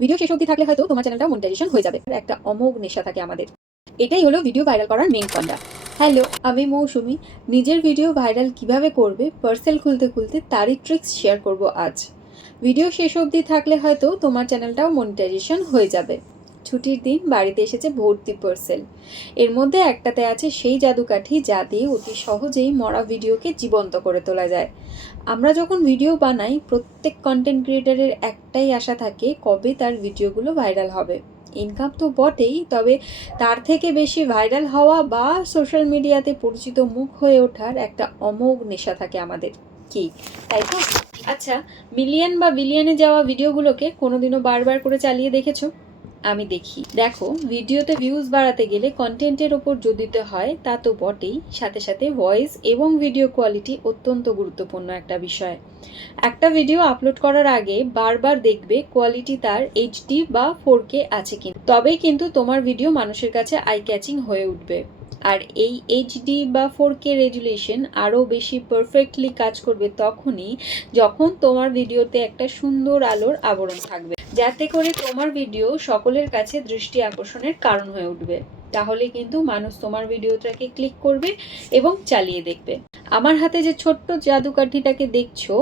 Video শেষ অবধি থাকলে হয়তো তোমার চ্যানেলটা মনিটাইজেশন হয়ে যাবে। একটা অমোঘ নেশা থাকে আমাদের। এটাই হলো ভিডিও ভাইরাল করার মেইন ফান্ডা। হ্যালো, আমি মৌসুমি। নিজের ভিডিও ভাইরাল কিভাবে করবে পার্সেল খুলতে খুলতে তারই ট্রিক্স শেয়ার করব আজ। ভিডিও শেষ অবধি থাকলে হয়তো তোমার চ্যানেলটাও মনিটাইজেশন হয়ে যাবে। ছুটির দিন বাড়িতে এসেছে ভর্তি পার্সেল। এর মধ্যে একটাতে আছে সেই জাদুকাঠি যা দিয়ে অতি সহজেই মরা ভিডিওকে জীবন্ত করে তোলা যায়। আমরা যখন ভিডিও বানাই প্রত্যেক কন্টেন্ট ক্রিয়েটারের একটাই আশা থাকে কবে তার ভিডিওগুলো ভাইরাল হবে। ইনকাম তো বটেই, তবে তার থেকে বেশি ভাইরাল হওয়া বা সোশ্যাল মিডিয়াতে পরিচিত মুখ হয়ে ওঠার একটা অমোঘ নেশা থাকে আমাদের, কি তাই তো? আচ্ছা, মিলিয়ন বা বিলিয়নে যাওয়া ভিডিওগুলোকে কোনোদিনও বারবার করে চালিয়ে দেখেছো? আমি দেখি। দেখো, ভিডিওতে ভিউজ বাড়াতে গেলে কন্টেন্টের ওপর জোর দিতে হয়, তা তো বটেই, সাথে সাথে ভয়েস এবং ভিডিও কোয়ালিটি অত্যন্ত গুরুত্বপূর্ণ একটা বিষয়। একটা ভিডিও আপলোড করার আগে বারবার দেখবে কোয়ালিটি তার এইচডি বা 4K আছে কিনা, তবেই কিন্তু তোমার ভিডিও মানুষের কাছে আই ক্যাচিং হয়ে উঠবে। আর এই এইচডি বা 4K রেজুলেশন আরও বেশি পারফেক্টলি কাজ করবে তখনই যখন তোমার ভিডিওতে একটা সুন্দর আলোর আবরণ থাকবে, যাতে করে তোমার ভিডিও সকলের কাছে দৃষ্টি আকর্ষণের কারণ হয়ে উঠবে। তাহলে কিন্তু মানুষ তোমার ভিডিওটাকে ক্লিক করবে এবং চালিয়ে দেখবে। আমার হাতে যে ছোট্ট জাদুকাঠিটাকে দেখছো,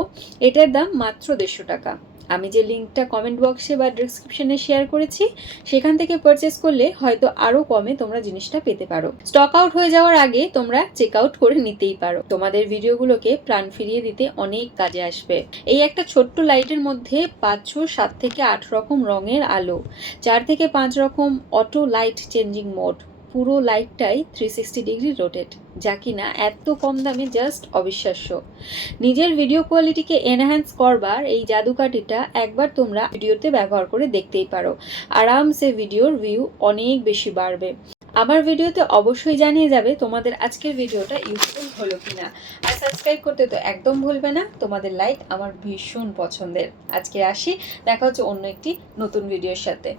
এটার দাম মাত্র 150 টাকা। আমি যে লিঙ্কটা কমেন্ট বক্সে বা ডেসক্রিপশনে শেয়ার করেছি, সেখান থেকে পারচেস করলে হয়তো আরো কমে তোমরা জিনিসটা পেতে পারো। স্টক আউট হয়ে যাওয়ার আগে তোমরা চেক আউট করে নিতেই পারো। তোমাদের ভিডিওগুলোকে প্রাণ ফিরিয়ে দিতে অনেক কাজে আসবে। এই একটা ছোট্ট লাইটের মধ্যে 7 থেকে 8 রকম রঙের আলো, 4 থেকে 5 রকম অটো লাইট চেঞ্জিং মোড, পুরো লাইটটাই 360 ডিগ্রি রোটেট, যা কিনা এত কম দামে জাস্ট অবিশ্বাস্য। নিজের ভিডিও কোয়ালিটিকে এনহ্যান্স করবার এই জাদুকাঠিটা একবার তোমরা ভিডিওতে ব্যবহার করে দেখতেই পারো। আরামসে ভিডিওর ভিউ অনেক বেশি বাড়বে। আমার ভিডিওতে অবশ্যই জানিয়ে যাবে তোমাদের আজকের ভিডিওটা ইউজফুল হলো কিনা। আর সাবস্ক্রাইব করতে তো একদম ভুলবে না, তোমাদের লাইক আমার ভীষণ পছন্দের। আজকে আসি, দেখা হচ্ছে অন্য একটি নতুন ভিডিওর সাথে।